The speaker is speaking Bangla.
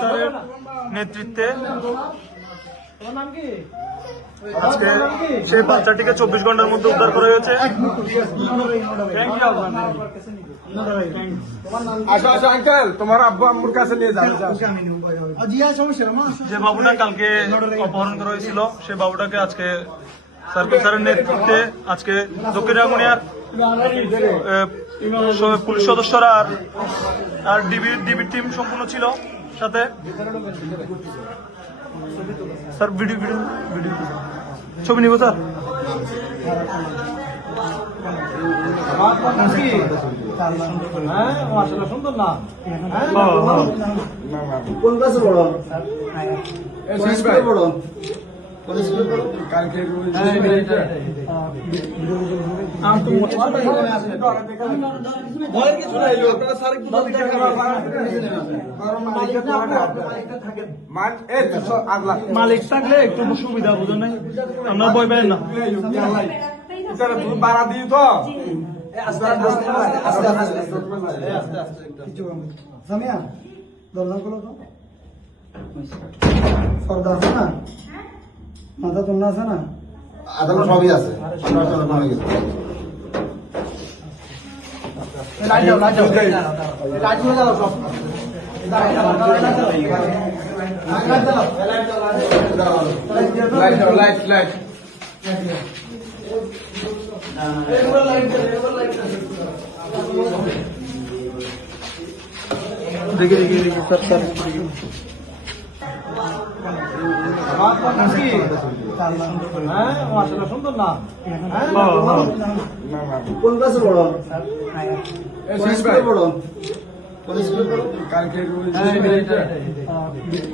স্যারের নেতৃত্বে আজকে সেই বাচ্চাটিকে 24 ঘন্টার মধ্যে উদ্ধার করা হয়েছে। তোমার আব্বু আম্মুর কাছে নিয়ে যাবে। যে বাবুটা কালকে অপহরণ করা হয়েছিল সেই বাবুটাকে আজকে সার্কেল স্যারের নেতৃত্বে আজকে দক্ষিণ রাঙ্গুনিয়ার পুলিশ সদস্যরা আর ডিবির টিম সম্পূর্ণ ছিল সাথে। স্যার ভিডিও ছবি নিব স্যার। সুন্দর না কোন ক্লাসে পড়ো? পড়ো কালকে মালিক থাকলে একটু সুবিধা বুঝুন নাই, আমরা বই পেলেন না। বাড়া দিই তো আছে না, মাথা তোমরা আছে না, আদালত সবই আছে। দেখে স্যার সুন্দর না কোন ক্লাসে পড়ো? পড়ো কালকে